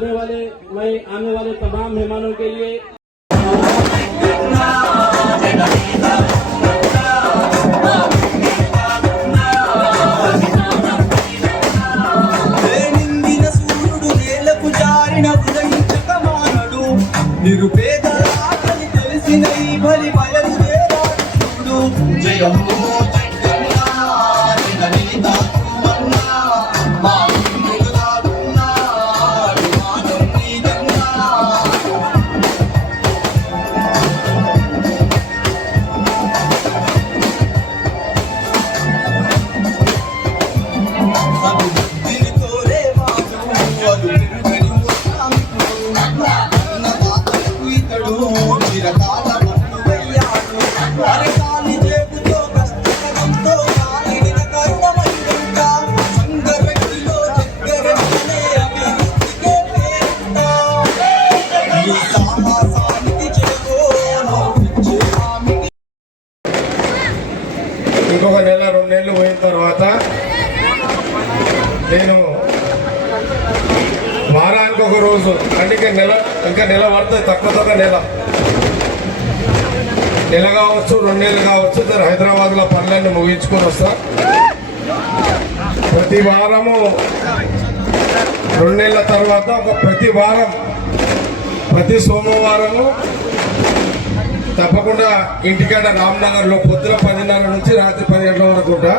आने वाले तमाम मेहमानों के लिए నిరుపేదల ఆకలి తెలిసిన ఈ బలి బయలుదేరాడు జయము ఇంకొక నెల 2 నెలలు పోయిన తర్వాత నేను వారానికి ఒక రోజు అంటే ఇంకా నెల పడుతుంది, తక్కువ నెల కావచ్చు 2 నెలలు కావచ్చు. హైదరాబాద్లో పనులన్నీ ముగించుకొని వస్తా. ప్రతి వారము 2 నెలల తర్వాత ప్రతి వారం ప్రతి సోమవారము తప్పకుండా ఇంటికాడ రామ్నగర్లో పొద్దున 10:30 నుంచి రాత్రి 10 గంటల వరకు ఉంటా.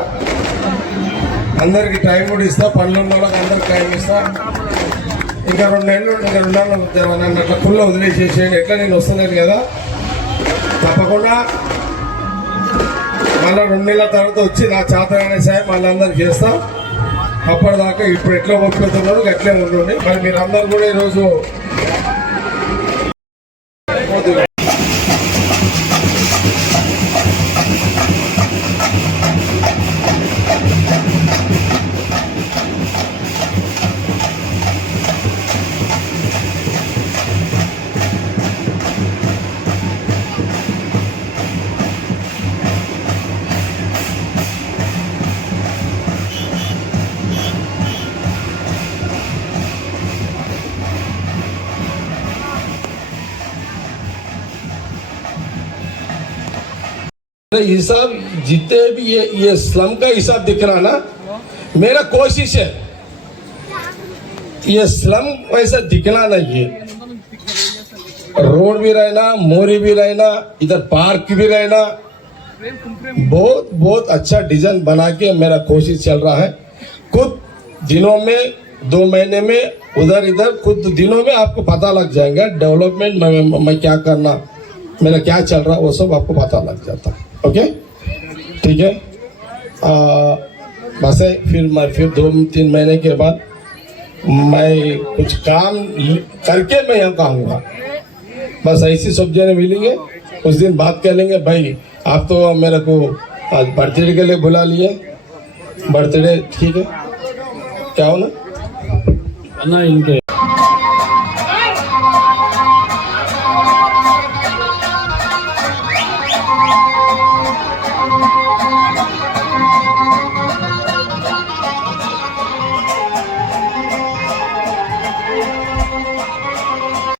అందరికి టైం కూడా ఇస్తా, పనులు ఉన్న వాళ్ళకి అందరికి టైం ఇస్తా. ఇంకా 2 నెలలు ఇంకా 2 నెలలు నన్ను అట్లా ఫుల్ వదిలేసేసేయండి. ఎట్లా నేను వస్తున్నాను కదా, తప్పకుండా మళ్ళీ 2 నెలల తర్వాత వచ్చి నా చేతగానే సాయం మళ్ళీ అందరికి చేస్తా. అప్పటిదాకా ఇప్పుడు ఎట్లా ఒప్పుకుతున్నారు అట్లే ఉండండి. మరి మీరు అందరు కూడా ఈరోజు हिसाब जितने भी ये स्लम का हिसाब दिख रहा ना, मेरा कोशिश है ये स्लम वैसा दिखना नहीं है. रोड भी रहना, मोरी भी रहना, इधर पार्क भी रहना, बहुत अच्छा डिजाइन बना के मेरा कोशिश चल रहा है. कुछ दिनों में 2 महीने में उधर इधर कुछ दिनों में आपको पता लग जाएगा डेवलपमेंट में क्या करना, मेरा क्या चल रहा है वो सब आपको पता लग जाता. ओके, ठीक है. बस फिर 2-3 महीने के बाद मैं कुछ काम करके मैं यहाँ आऊँगा. बस ऐसी सब्जियाँ मिलेंगे, उस दिन बात कर लेंगे. भाई आप तो मेरे को आज बर्थडे के लिए बुला लिए, बर्थडे ठीक है क्या हो ना अन्ना इनके